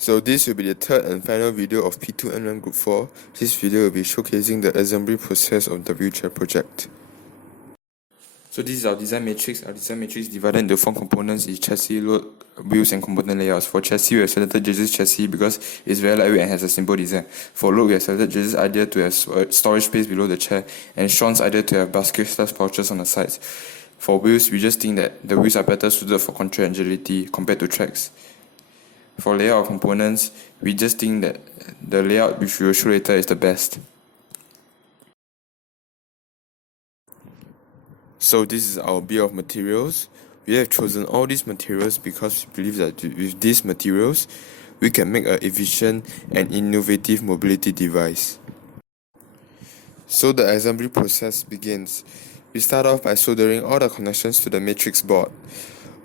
So this will be the third and final video of P2N1 Group 4. This video will be showcasing the assembly process of the wheelchair project. So this is our design matrix. Our design matrix divided into 4 components: is chassis, load, wheels, and component layouts. For chassis, we have selected Jesus chassis because it's very lightweight and has a simple design. For load, we have selected Jesus' idea to have storage space below the chair, and Sean's idea to have basket-slash pouches on the sides. For wheels, we just think that the wheels are better suited for control and agility compared to tracks. For layout components, we just think that the layout which we will show later is the best. So this is our bill of materials. We have chosen all these materials because we believe that with these materials, we can make an efficient and innovative mobility device. So the assembly process begins. We start off by soldering all the connections to the matrix board.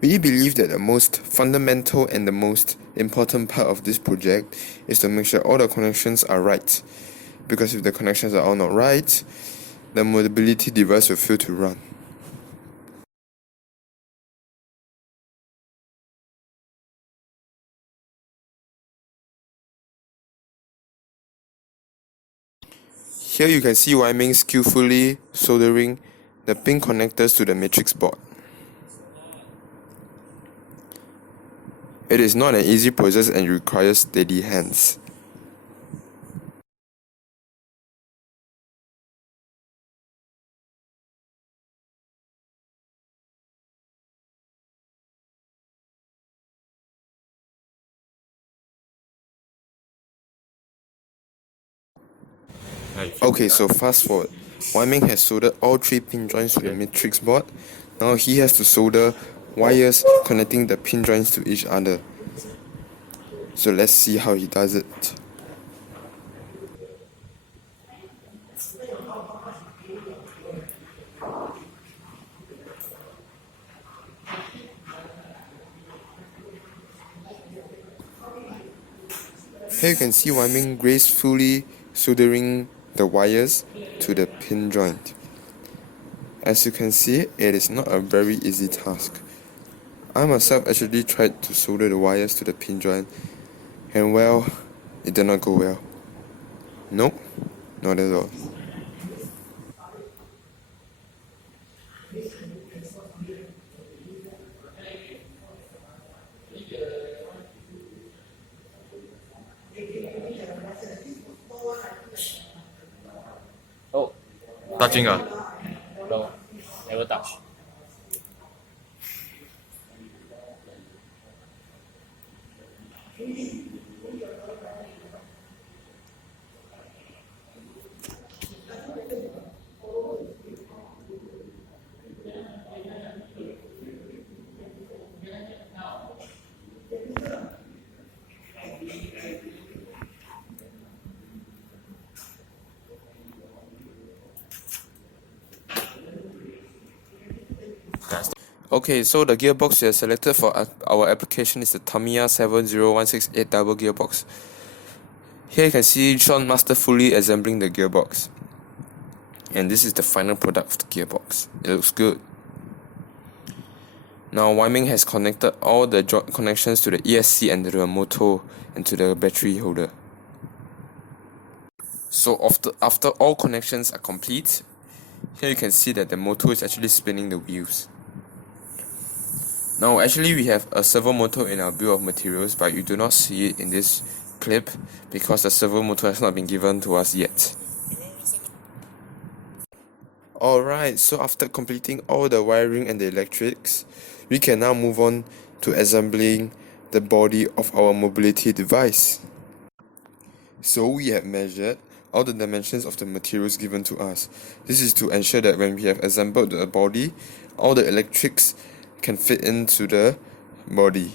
We believe that the most fundamental and the most important part of this project is to make sure all the connections are right. Because if the connections are all not right, the mobility device will fail to run. Here you can see Wai Ming skillfully soldering the pin connectors to the matrix board. It is not an easy process and requires steady hands. Okay, so fast forward. Wai Ming has soldered all 3 pin joints to the matrix board. Now he has to solder wires connecting the pin joints to each other. So let's see how he does it. Here you can see Wai Ming gracefully soldering the wires to the pin joint. As you can see, it is not a very easy task. I myself actually tried to solder the wires to the pin joint, and well, it did not go well. Nope, not at all. Oh, Touching ah? no, never touch. Okay, so the gearbox we have selected for our application is the Tamiya 70168 double gearbox. Here you can see Sean masterfully assembling the gearbox. And this is the final product of the gearbox. It looks good. Now Wai Ming has connected all the connections to the ESC and to the motor and to the battery holder. So after all connections are complete, here you can see that the motor is actually spinning the wheels. Now actually we have a servo motor in our bill of materials, but you do not see it in this clip because the servo motor has not been given to us yet. Alright, so after completing all the wiring and the electrics, we can now move on to assembling the body of our mobility device. So we have measured all the dimensions of the materials given to us. This is to ensure that when we have assembled the body, all the electrics can fit into the body.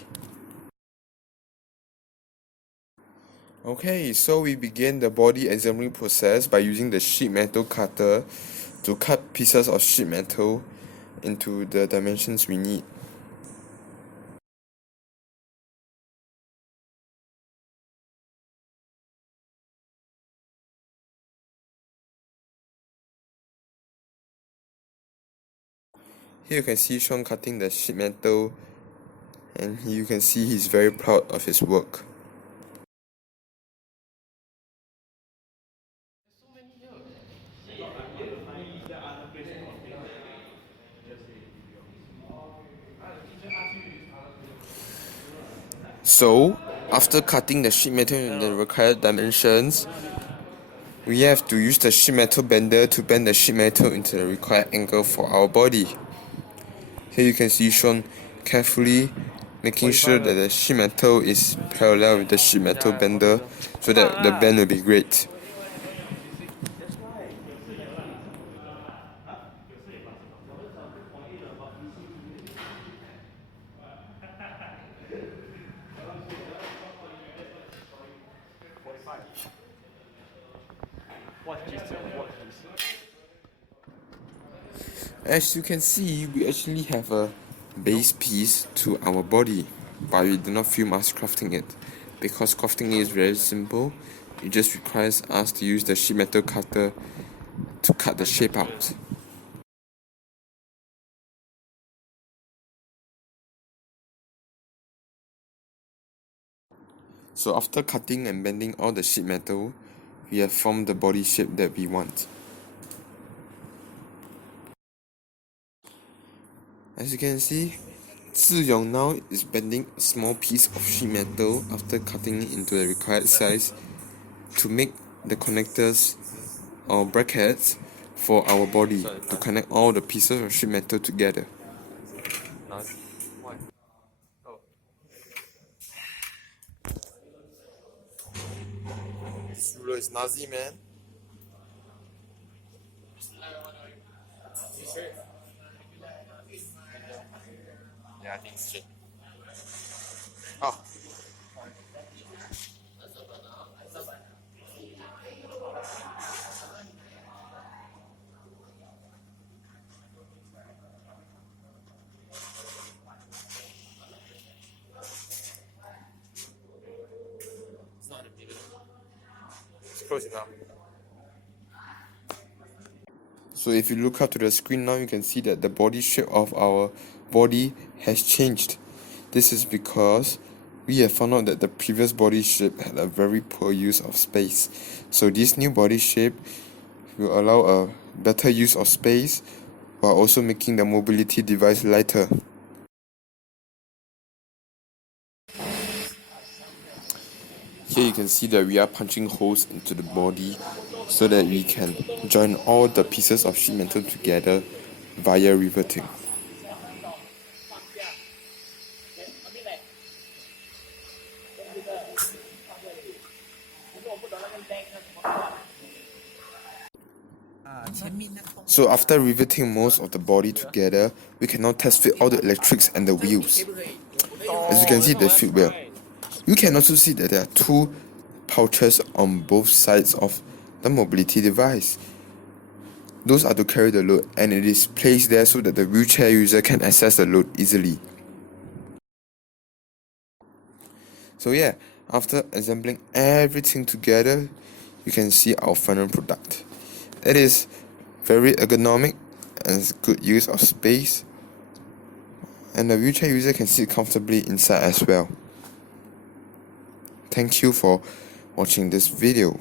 Okay, so we begin the body assembly process by using the sheet metal cutter to cut pieces of sheet metal into the dimensions we need. Here you can see Sean cutting the sheet metal, and you can see he's very proud of his work. So, after cutting the sheet metal in the required dimensions, we have to use the sheet metal bender to bend the sheet metal into the required angle for our body. Here you can see shown carefully making sure that the sheet metal is parallel with the sheet metal bender so that the bend will be great. As you can see, we actually have a base piece to our body, but we do not feel much crafting it. Because crafting is very simple, it just requires us to use the sheet metal cutter to cut the shape out. So after cutting and bending all the sheet metal, we have formed the body shape that we want. As you can see, sszywmjj now is bending a small piece of sheet metal after cutting it into the required size to make the connectors or brackets for our body to connect all the pieces of sheet metal together. This ruler is Nazi, man. Yeah, I think it's straight. Oh. It's close enough. So if you look up to the screen now, you can see that the body shape of our body has changed. This is because we have found out that the previous body shape had a very poor use of space. So this new body shape will allow a better use of space while also making the mobility device lighter. Here you can see that we are punching holes into the body so that we can join all the pieces of sheet metal together via riveting. So after riveting most of the body together, we can now test fit all the electrics and the wheels. As you can see, they fit well. You can also see that there are two pouches on both sides of the mobility device. Those are to carry the load, and it is placed there so that the wheelchair user can access the load easily. So yeah, after assembling everything together, you can see our final product. It is very ergonomic and has good use of space, and the wheelchair user can sit comfortably inside as well. Thank you for watching this video.